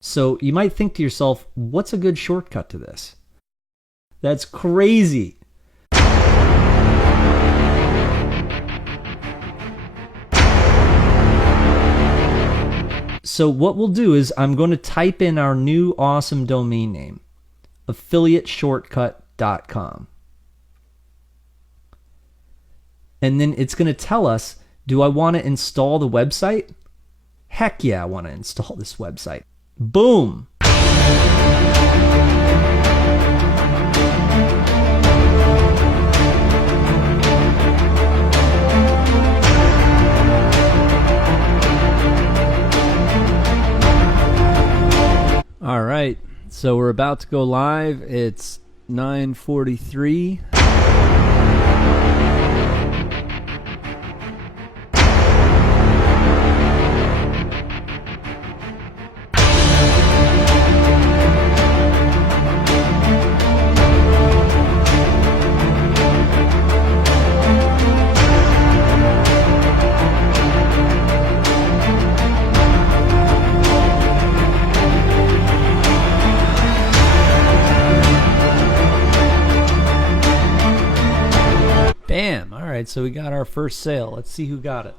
So you might think to yourself, what's a good shortcut to this? That's crazy. So what we'll do is I'm going to type in our new awesome domain name, affiliateshortcut.com. And then it's going to tell us, do I want to install the website? Heck yeah, I want to install this website. Boom. All right, so we're about to go live. It's 9:43. Bam. All right, so we got our first sale. Let's see who got it.